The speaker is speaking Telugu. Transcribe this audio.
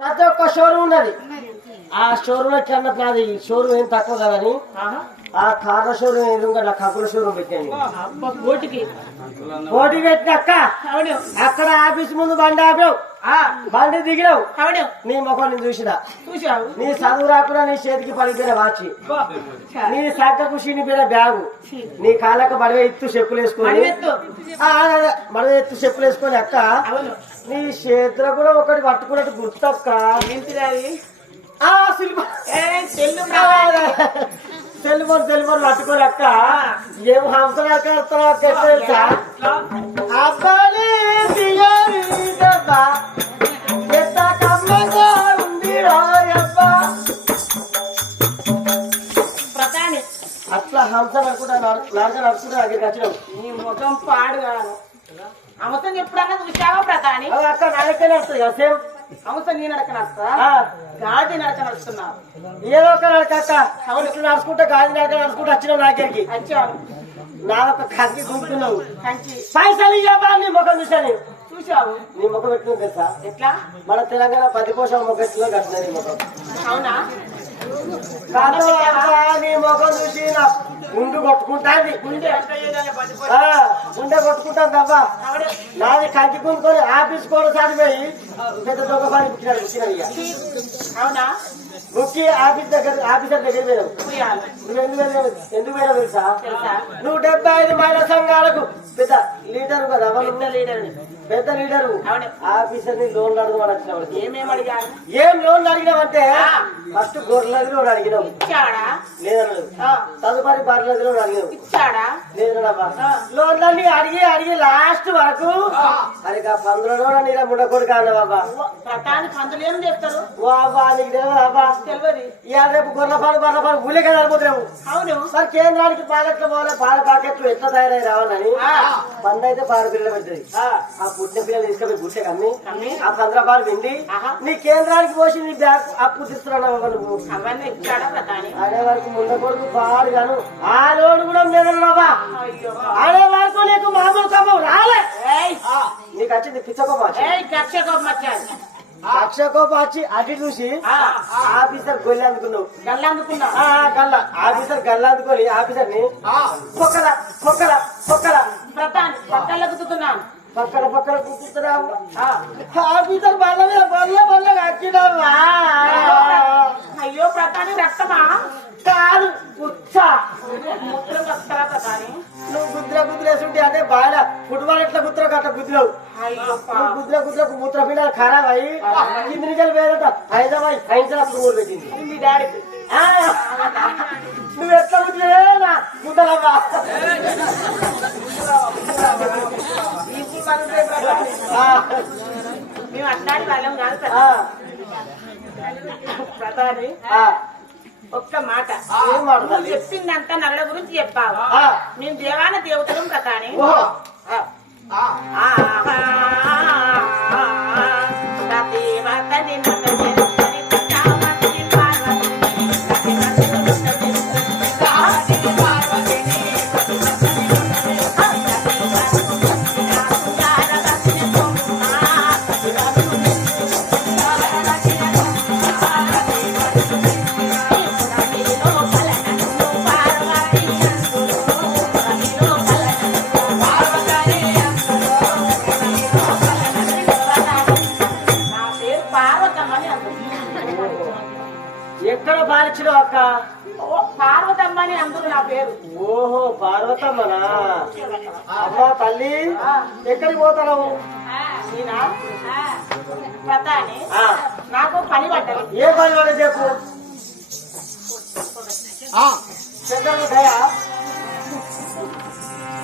ప్రతి ఒక్క షోరూమ్ ఉన్నది. ఆ షోరూమ్లో కింద నాది షోరూమ్ ఏం తక్కువ కదని. ఆహా. ఆ కార్ల షోరూమ్ ఎదురుగా నా షోరూమ్ పెట్టాను పోటీ పెట్టిన అక్క. అవును. అక్కడ ఆఫీస్ ముందు బండి ఆపావు. ఆ, బండి దిగినావు. నీ ముఖం నేను చూసినా. చూసావు నీ చదువు రాకుండా నీ చేతికి పడిపోయిన వాచి. నీ సంకకు చినిపోయిన బ్యాగు. నీ కాళ్ళకు మడవ ఎత్తు చెప్పులు వేసుకొని. మడవ ఎత్తు చెప్పులు వేసుకొని అక్క. నీ చేతిలో కూడా ఒకటి పట్టుకున్నట్టు గుర్తక్క ఆ శిల్ప ఏ, ఫోన్ పట్టుకొని అక్క. ఏం హంసలా కడతావు అక్క ఎట్లా తెలుసా? అబ్బాయి తీయని దెబ్బ ఎంత కమ్మగా ఉంది రాయబ్బా ప్రతాని అట్లా నడుచుకుంటా నీ ముఖం పాడు కాను ఎప్పుడన్నా చూసావా ప్రతాని అవి అక్క నాయకే నడుస్తుంది కదా సేమ్ అవసరం నీ నడక నడుస్తా గాడి నడక నడుస్తున్నావు ఏదో ఒక నడక ఇట్లా నడుచుకుంటా గాలి నడక నడుచుకుంటా వచ్చినావు నా దగ్గరికి వచ్చావు గుంపుతున్నావు కంచి పైసలు నీ ముఖం చూసాను చూసావు నీ ముఖం ఎట్లుంది తెలుసా? ఎట్లా? మన తెలంగాణ పది కోశాల ముఖం ఎట్లా కట్టిన నీ ముఖం. అవునా? నీ ముఖం చూసి నా గుండు కొట్టుకుంటాంది గుండె గుండె ఆవిడ? నాది కంకి గుంజుకొని ఆఫీస్ కూడా సాడిపోయి పెద్ద దొంగ పని అవునా? బుక్కి ఆఫీస్ దగ్గర ఆఫీసర్ దగ్గర పోయావు నువ్వు ఎందుకు వెళ్ళావు ఎందుకు వెళ్ళావు తెలుసా? నువ్వు డెబ్బై ఐదు మహిళా సంఘాలకు పెద్ద లీడర్ కదా లీడర్. పెద్ద లీడరు. ఆఫీసర్ని లోన్ అడగమని వచ్చినావు ఏమేమి అడిగారు? ఏం లోన్ అడిగినావంటే. ఫస్ట్ గొర్రెలది లోన్ అడిగినావు ఇచ్చాడా? లేదన్నాడు తదుపరి బర్రెలది లోన్ అడిగినావు ఇచ్చాడా? లేదన్నావా. లోన్లన్నీ అడిగి అడిగి లాస్ట్ వరకు అది ఆ పందులో నీర ముండ కొడుకు అన్నవాబా ప్రతాని పందులు ఏం చేస్తారు? ఓ అబ్బా నీకు తెలియదు ఇవాళ రేపు గొర్రెల పాలు బర్రెల పాలు ఊళ్ళకే సరిపోతున్నావు అవును. మరి కేంద్రానికి పాకెట్లు పోవాలి పాల పాకెట్లు ఎట్లా తయారై రావాలని. పంద అయితే పాల పిల్లలు ఆ పుట్టిన పిల్లలు తీసుకొని గుట్టే కమ్మి కమ్మి. ఆ పిండి ఆహా. నీ కేంద్రానికి పోసి నీ బ్యాగ్ అప్పు ప్రతాని ఆడే వరకు కొడుకు పాడు గాను. ఆ లోడు కూడా నేనున్నావా అయ్యో. ఆడే వరకు నీకు మామూలు కమ్మం రాలే. నీకు వచ్చింది పిచ్చ కోపం వచ్చి అటు చూసి ఆఫీసర్ గొల్లి అందుకున్నావు. గల్లందుకున్నా ఆ, గల్ల. ఆఫీసర్ గల్ల అందుకొని ఆఫీసర్ని పొక్కల పొక్కల పొక్కల. ప్రతాని పక్కలకు తుతున్నాను పక్కన పక్కన కూర్చుంటున్నావు. ఆఫీసర్ బల్ల మీద బల్ల బల్ల కట్టినావా. అయ్యో ప్రతాని రక్తమా? కాదు పుచ్చ మూత్రం వస్తారా ప్రతాని నువ్వు గుద్ర గుద్రేసుంటే అదే బాల ఫుట్బాల్ ఎట్లా గుద్ర కట్ట గుద్రవు నువ్వు. గుద్ర గుద్రకు మూత్ర పిండాలు ఖరాబ్ అయ్యి కింది నుంచి వేదట. హైదరాబాద్ హైదరాబాద్ మూడు పెట్టింది. మీ డాడీకి నువ్వు ఎట్లా గుద్రేనా గుద్దలవ్వా ఇప్పుడు మనదే ప్రతాని. ఆ, మేము అట్లాంటి వాళ్ళం కాదు ఆ, ఒక్క మాట? చెప్పిందంతా నగల గురించి చెప్పావు. మేము దేవాన దేవతలం ప్రతాని ఎక్కడ పాలిచ్చినావు అక్క? ఓ, పార్వతమ్మని అందుకు నా పేరు. ఓహో పార్వతమ్మనా? అమ్మా తల్లి ఎక్కడికి పోతావు నాకు పని పడ్డది ఏ పని వాడు చెప్పు శంకరుడు దయ?